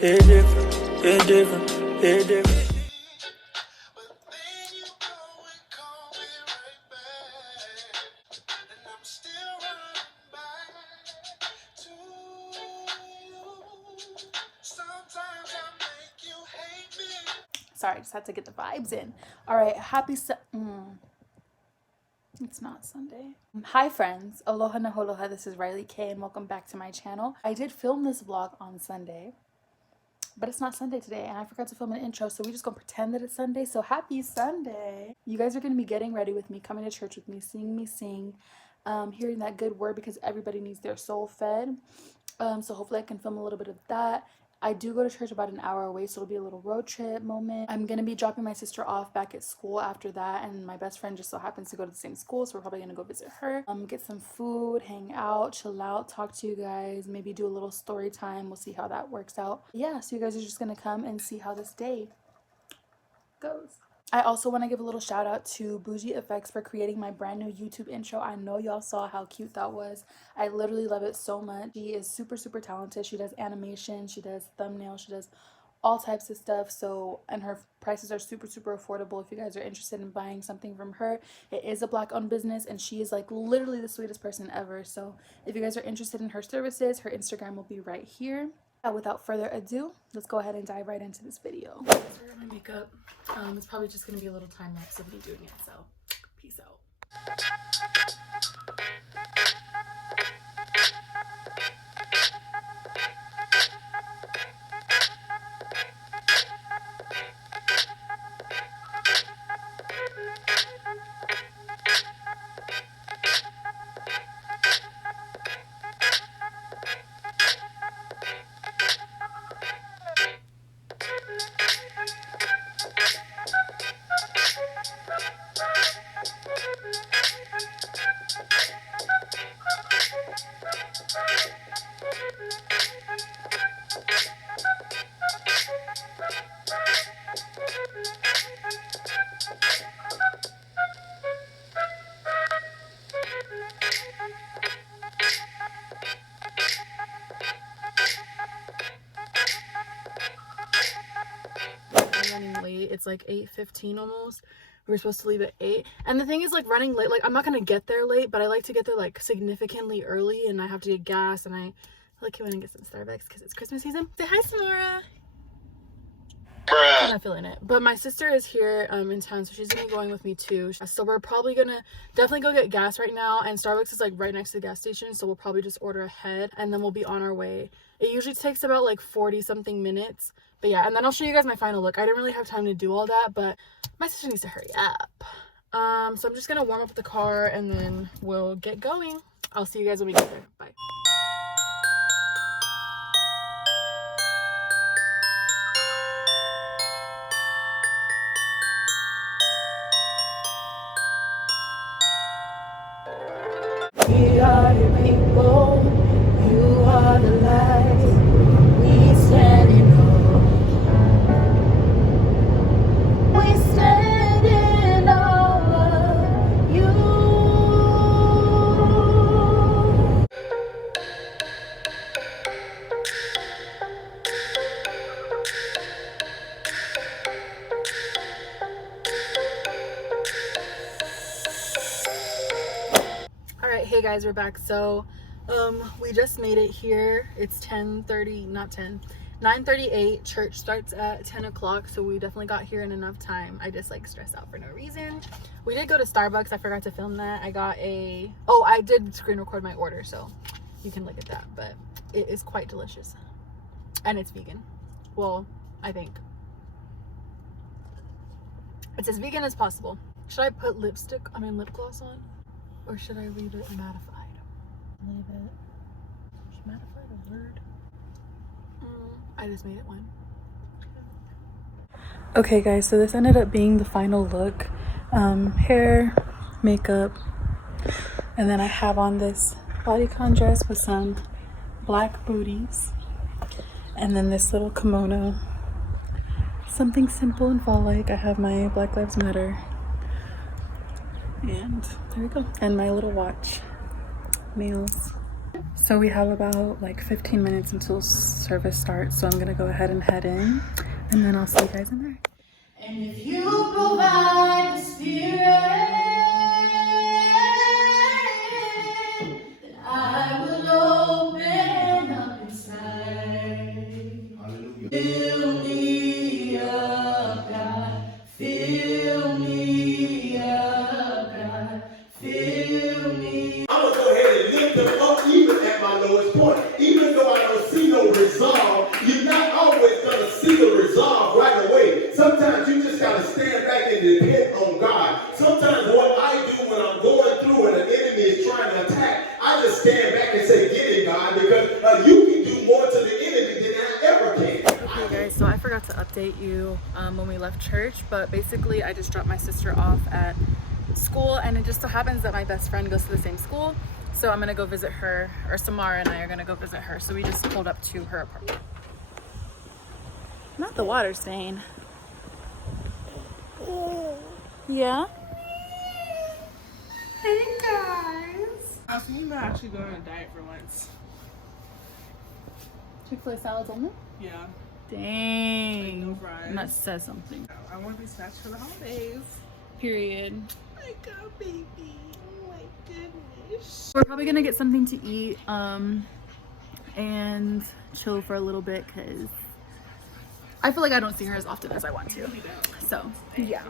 It's different, it's different, it's different. Sorry, I just had to get the vibes in. All right, it's not Sunday. Hi friends, aloha naholoha, this is Riley K and welcome back to my channel. I did film this vlog on Sunday, but it's not Sunday today and I forgot to film an intro, so we just gonna pretend that it's Sunday. So happy Sunday. You guys are gonna be getting ready with me, coming to church with me, seeing me sing, hearing that good word because everybody needs their soul fed. So hopefully I can film a little bit of that. I do go to church about an hour away, so it'll be a little road trip moment. I'm gonna be dropping my sister off back at school after that, and my best friend just so happens to go to the same school, so we're probably gonna go visit her, get some food, hang out, chill out, talk to you guys, maybe do a little story time. We'll see how that works out. Yeah, so you guys are just gonna come and see how this day goes. I also want to give a little shout out to Bougie Effects for creating my brand new YouTube intro. I know y'all saw how cute that was. I literally love it so much. She is super talented. She does animation, she does thumbnails, she does all types of stuff. So, and her prices are super affordable if you guys are interested in buying something from her. It is a Black owned business and she is like literally the sweetest person ever. So if you guys are interested in her services, her Instagram will be right here. Without further ado, let's go ahead and dive right into this video. Start my makeup. It's probably just gonna be a little time lapse of me doing it, so peace out. Running late. It's like 8:15 almost. We were supposed to leave at 8, and the thing is, like, running late, like, I'm not gonna get there late, but I like to get there like significantly early, and I have to get gas, and I like it when I get some Starbucks because it's Christmas season. Say hi, Samora. I'm not feeling it, but my sister is here in town, so she's gonna be going with me too. So we're probably gonna definitely go get gas right now, and Starbucks is like right next to the gas station, so we'll probably just order ahead and then we'll be on our way. It usually takes about like 40 something minutes, but yeah, and then I'll show you guys my final look. I didn't really have time to do all that, but my sister needs to hurry up. So I'm just gonna warm up the car and then we'll get going. I'll see you guys when we get there. Bye. We are your people, you are the light, we stand in awe. We stand in awe of you. Alright, hey guys, we're back. So we just made it here. It's 9:38. Church starts at 10 o'clock, so we definitely got here in enough time. I just like stress out for no reason. We did go to Starbucks. I forgot to film that. I did screen record my order, so you can look at that, but it is quite delicious and it's vegan. Well, I think it's as vegan as possible. Should I put lip gloss on? Or should I leave it mattified? Leave it. Is mattified a word? I just made it one. Okay guys, so this ended up being the final look. Hair, makeup, and then I have on this bodycon dress with some black booties. And then this little kimono. Something simple and fall-like. I have my Black Lives Matter. And there we go. And my little watch. Nails. So we have about like 15 minutes until service starts, so I'm gonna go ahead and head in, and then I'll see you guys in there. And if you provide the Spirit, then I will open up inside. Hallelujah. Fill me up, God. Fill me up, God. Fill me. I'm going to go ahead and lift them up even at my lowest point. Even though I don't see no resolve, you're not always going to see the resolve right away. Sometimes you just got to stand back and depend on God. Sometimes what I do when I'm going through and an enemy is trying to attack, I just stand back and say, get it, God, because you can do more to the enemy than I ever can. Okay guys, so I forgot to update you when we left church, but basically I just dropped my sister off at school, and it just so happens that my best friend goes to the same school, so I'm gonna go visit her, or Samara and I are gonna go visit her. So we just pulled up to her apartment. Not the water stain. Yeah? Hey guys! I was thinking about actually going on a diet for once. Chick-fil-A salads only? Yeah. Dang. Like no fries. And that says something. I want to be snatched for the holidays. Period. My God, baby. Oh my goodness. We're probably gonna get something to eat and chill for a little bit, because I feel like I don't see her as often as I want to. So yeah.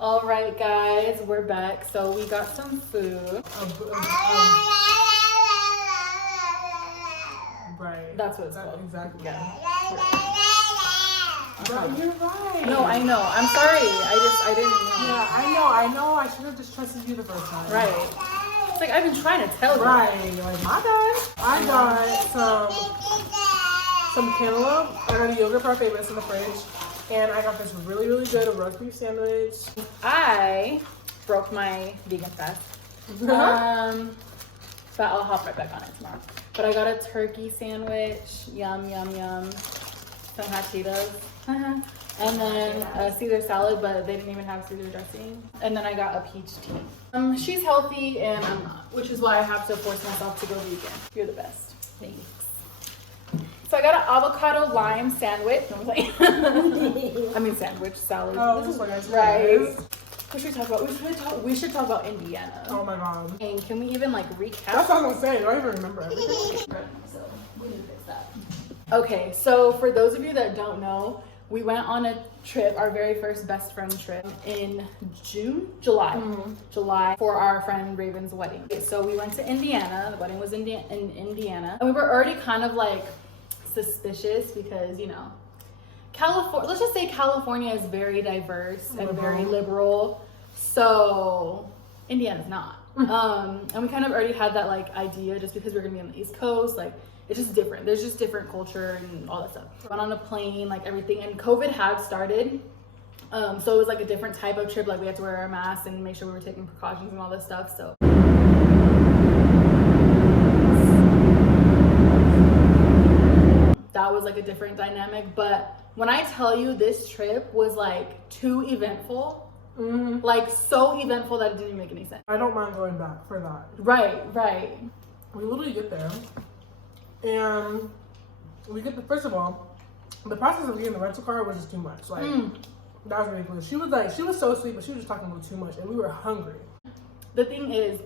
All right, guys, we're back. So we got some food. Right. That's what it's called. Exactly. Yeah. But you're right. No, I know. I'm sorry. I didn't know. Yeah, I know. I should have just trusted you the first time. Right. It's like I've been trying to tell you. Right. You're like, my God. I got some cantaloupe. I got a yogurt parfait that's in the fridge. And I got this really, really good roast beef sandwich. I broke my vegan fast. But I'll hop right back on it tomorrow. But I got a turkey sandwich. Yum, yum, yum. Some hot Cheetos. And then a Caesar salad, but they didn't even have Caesar dressing. And then I got a peach tea. She's healthy and I'm not, which is why I have to force myself to go vegan. You're the best. Thanks. So I got an avocado lime sandwich. No, I mean sandwich salad. Oh, this is what I said. Right. What should we talk about? We should talk about Indiana. Oh my God. And can we even like recap? That's what I was gonna say. I don't even remember everything. So we need to fix that. Okay, so for those of you that don't know, we went on a trip, our very first best friend trip in July for our friend Raven's wedding. So we went to Indiana. The wedding was in Indiana. And we were already kind of like suspicious because, you know, California, let's just say California is very diverse and very liberal. So Indiana's not. And we kind of already had that like idea just because we're gonna be on the East Coast, like it's just different. There's just different culture and all that stuff. Went on a plane, like everything, and COVID had started. So it was like a different type of trip. Like we had to wear our masks and make sure we were taking precautions and all this stuff. So that was like a different dynamic. But when I tell you this trip was like too eventful, like so eventful that it didn't make any sense. I don't mind going back for that. Right. We literally get there, and we get first of all, the process of getting the rental car was just too much. Like that was ridiculous. She was so sweet, but she was just talking a little too much, and we were hungry. The thing is,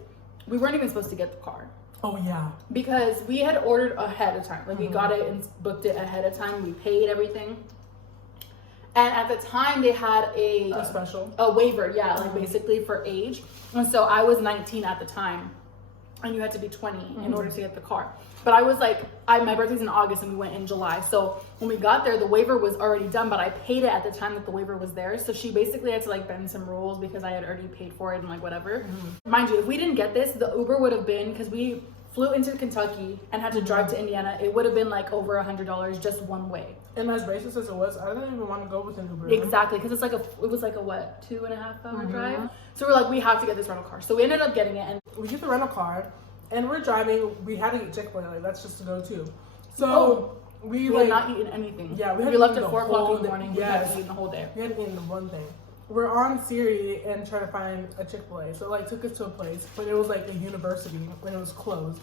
we weren't even supposed to get the car. Oh yeah. Because we had ordered ahead of time. Like we got it and booked it ahead of time. We paid everything. And at the time they had a special. A waiver, yeah, like basically for age. And so I was 19 at the time. And you had to be 20 in order to get the car. But I was like, my birthday's in August and we went in July. So when we got there, the waiver was already done, but I paid it at the time that the waiver was there. So she basically had to like bend some rules because I had already paid for it and like whatever. Mind you, if we didn't get this, the Uber would have been, because we flew into Kentucky and had to drive to Indiana, it would have been like over $100 just one way. And as racist as it was, I didn't even want to go with an Uber. Exactly, because it was like a what, 2.5 hour drive? So we're like, we have to get this rental car. So we ended up getting it, and we get the rental car, and we're driving. We had to get Chick-fil-A, like that's just to go too. So we had not eaten anything. Yeah, we left at 4 o'clock in the morning. We hadn't eaten the whole day. We hadn't eaten one thing. We're on Siri and trying to find a Chick-fil-A. So like took us to a place, but it was like a university and it was closed.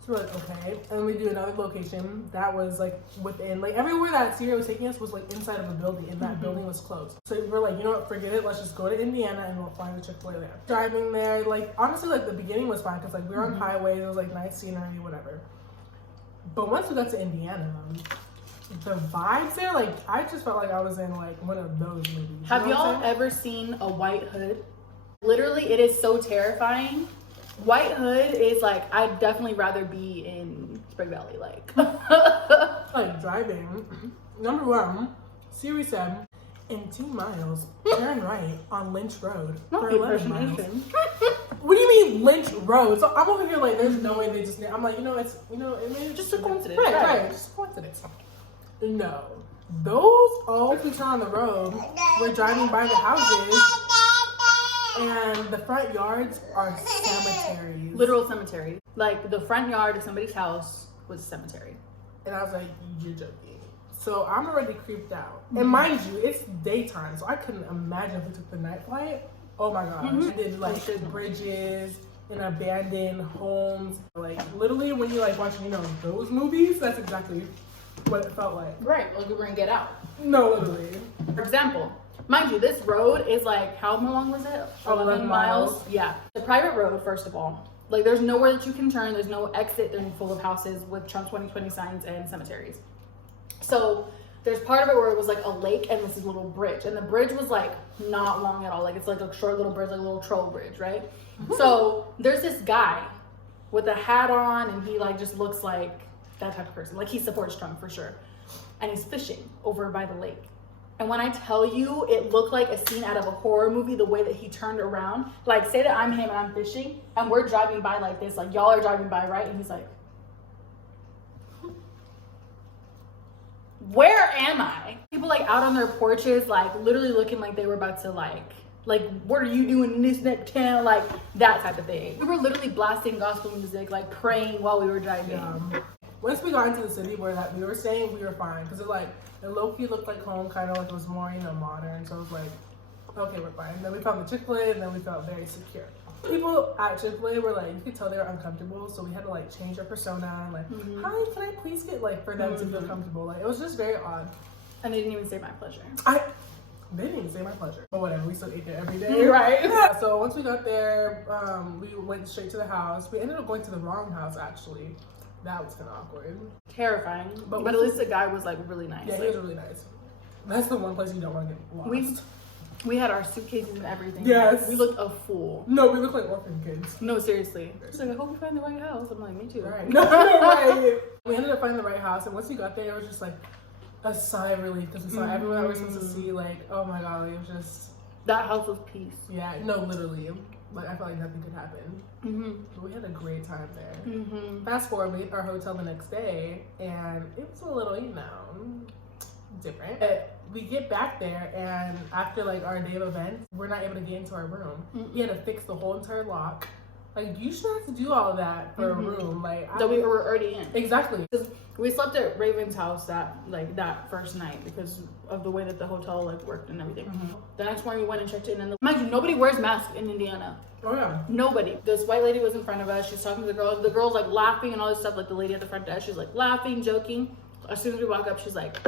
So we're like, okay. And we do another location that was like within, like everywhere that Siri was taking us was like inside of a building, and that building was closed. So we're like, you know what, forget it. Let's just go to Indiana and we'll find a Chick-fil-A there. Driving there, like honestly, like the beginning was fine because like we were on highways, it was like nice scenery, whatever. But once we got to Indiana, the vibes there, like I just felt like I was in like one of those movies. Have y'all ever seen a white hood? Literally, it is so terrifying. White hood is like, I'd definitely rather be in Spring Valley, like. Like driving. Number one, Siri said, in 2 miles, turn right on Lynch Road for 11 miles. What do you mean Lynch Road? So I'm over here like, there's no way they just. I'm like, it may Just a coincidence. Right, just a coincidence. No, those all we turn on the road. We're driving by the houses, and the front yards are cemeteries. Literal cemetery. Like the front yard of somebody's house was a cemetery. And I was like, you're joking. So I'm already creeped out. And mind you, it's daytime, so I couldn't imagine if we took the night flight. Oh my gosh. I did like bridges and abandoned homes. Like literally when you like watching, those movies, that's exactly what it felt like. Right, like we were gonna get out. No, literally. For example, mind you, this road is like, how long was it? 11 miles. Yeah. The private road, first of all. Like there's nowhere that you can turn. There's no exit. They're full of houses with Trump 2020 signs and cemeteries. So there's part of it where it was like a lake and this little bridge. And the bridge was like not long at all. Like it's like a short little bridge, like a little troll bridge, right? So there's this guy with a hat on and he like just looks like that type of person. Like he supports Trump for sure. And he's fishing over by the lake. And when I tell you, it looked like a scene out of a horror movie, the way that he turned around. Like say that I'm him and I'm fishing and we're driving by like this, like y'all are driving by, right? And he's like, where am I? People like out on their porches, like literally looking like they were about to like what are you doing in this next town? Like that type of thing. We were literally blasting gospel music, like praying while we were driving. Yeah. Once we got into the city where that we were staying, we were fine. Because it low-key looked like home, kind of like it was more, modern. So it was like, okay, we're fine. Then we found the Chick-fil-A and then we felt very secure. People at Chick-fil-A were like, you could tell they were uncomfortable. So we had to like change our persona and like, hi, can I please get like for them to feel comfortable? Like it was just very odd. And they didn't even say my pleasure. They didn't even say my pleasure. But whatever, we still ate there every day. Right. Yeah, so once we got there, we went straight to the house. We ended up going to the wrong house actually. That was kind of awkward. Terrifying. But at least the guy was like really nice. Yeah, he was really nice. That's the one place you don't want to get lost. We had our suitcases and everything. Yes. We looked a fool. No, we look like orphan kids. No, seriously. She's like, I hope we find the right house. I'm like, me too. Right. No, right. We ended up finding the right house, and once we got there, it was just like a sigh of relief because we saw everyone that we were supposed to see. Like, oh my god, it was just. That house was peace. Yeah, no, literally. Like, I felt like nothing could happen. But we had a great time there. Fast forward, we hit our hotel the next day, and it was a little, different. But we get back there, and after, like, our day of events, we're not able to get into our room. We had to fix the whole entire lock. Like, you shouldn't have to do all of that for a room. Like, that we were already in. Exactly. We slept at Raven's house that first night because of the way that the hotel like worked and everything. The next morning we went and checked in, and mind you, nobody wears masks in Indiana. Oh yeah. Nobody. This white lady was in front of us. She's talking to the girls. The girls like laughing and all this stuff. Like the lady at the front desk, she's like laughing, joking. As soon as we walk up, she's like,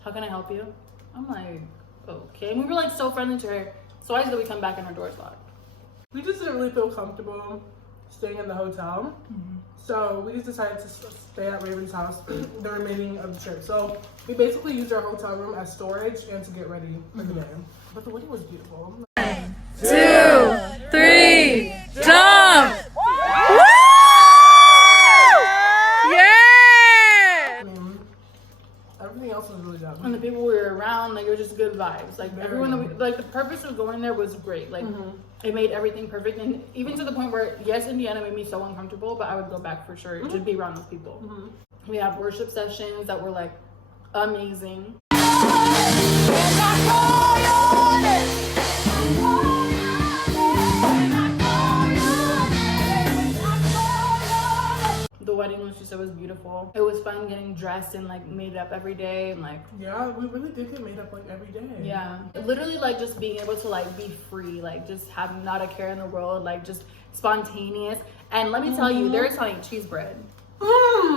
"How can I help you?" I'm like, "Okay." And we were like so friendly to her. So why did we come back and our door's locked? We just didn't really feel comfortable staying in the hotel. So we just decided to stay at Raven's house the remaining of the trip. So we basically used our hotel room as storage and to get ready for the day. But the wedding was beautiful. 1, 2, 3, jump! Woo! Yeah! I mean, everything else was really good. And the people we were around, like it was just good vibes. Like everyone that like the purpose of going there was great. Like it made everything perfect, and even to the point where yes, Indiana made me so uncomfortable, but I would go back for sure to be around those people. We have worship sessions that were like amazing. The wedding was just, it was beautiful. It was fun getting dressed and like made up every day, and like yeah, we really did get made up like every day. Yeah, literally like just being able to like be free, like just have not a care in the world, like just spontaneous. And let me tell you, they're Italian cheese bread.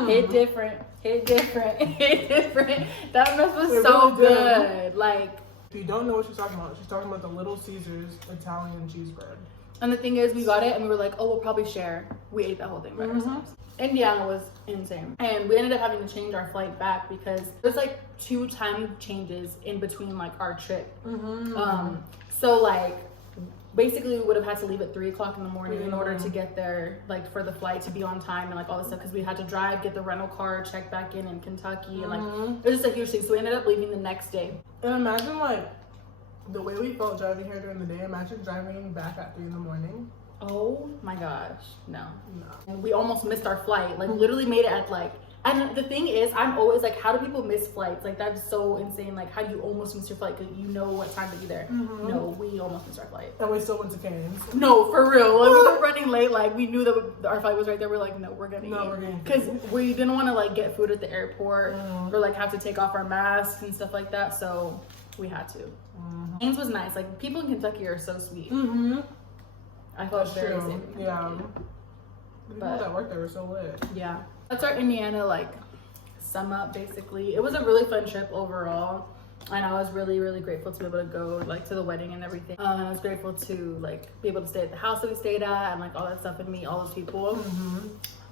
Hit different, hit different, hit different. That mess was it so really good. Like, if you don't know what she's talking about the Little Caesars Italian cheese bread. and the thing is, we got it and we were like, oh, we'll probably share. We ate that whole thing by ourselves. Indiana was insane, and we ended up having to change our flight back because there's like 2 time changes in between like our trip. So like basically we would have had to leave at 3 o'clock in the morning in order to get there, like for the flight to be on time and like all this stuff, because we had to drive, get the rental car, check back in Kentucky, and like it was just a huge thing. So we ended up leaving the next day. And imagine like the way we felt driving here during the day. Imagine driving back at 3 in the morning. Oh my gosh, no. And we almost missed our flight, like literally made it at like, and the thing is, I'm always like, how do people miss flights? Like that's so insane. Like how do you almost miss your flight because you know what time to be there? No, we almost missed our flight. And we still went to Canes. No, for real. Like, we were running late. Like we knew that our flight was right there. We're like, no, we're gonna eat. Because we didn't want to like get food at the airport or like have to take off our masks and stuff like that. So we had to. Canes was nice. Like people in Kentucky are so sweet. I felt very safe. Yeah. The people that work there were so lit. Yeah. That's our Indiana like sum up basically. It was a really fun trip overall, and I was really, really grateful to be able to go like to the wedding and everything. I was grateful to like be able to stay at the house that we stayed at and like all that stuff and meet all those people.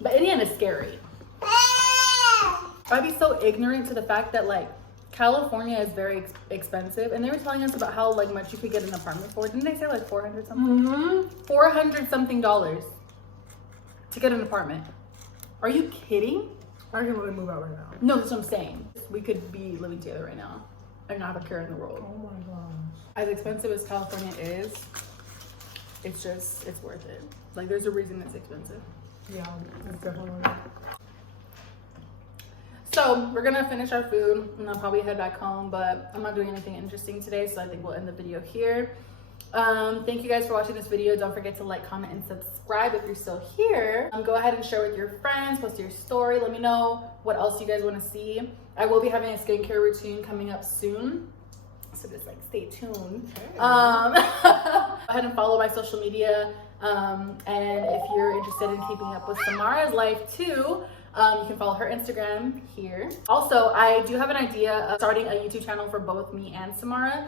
But Indiana's scary. I'd be so ignorant to the fact that like California is very expensive, and they were telling us about how like much you could get an apartment for. Didn't they say like 400 something? 400 something dollars to get an apartment. Are you kidding? I can really move out right now. No, that's what I'm saying. We could be living together right now and not have a care in the world. Oh my gosh. As expensive as California is, it's worth it. Like there's a reason it's expensive. Yeah, it's definitely. So we're gonna finish our food and I'll probably head back home, but I'm not doing anything interesting today, so I think we'll end the video here. Thank you guys for watching this video. Don't forget to like, comment, and subscribe if you're still here. Go ahead and share with your friends, post your story, let me know what else you guys want to see. I will be having a skincare routine coming up soon, so just like stay tuned. Go ahead and follow my social media, and if you're interested in keeping up with Samara's life too, you can follow her Instagram here. Also, I do have an idea of starting a YouTube channel for both me and Samara.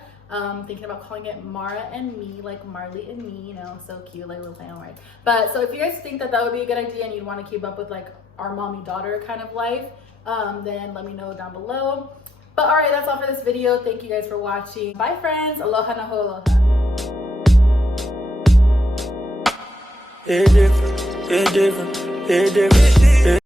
Thinking about calling it Mara and Me, like Marley and Me, you know, so cute, like we're playing on words. But so if you guys think that that would be a good idea and you'd want to keep up with like our mommy-daughter kind of life, then let me know down below. But all right, that's all for this video. Thank you guys for watching. Bye friends. Aloha na aloha. It different, it different, it different.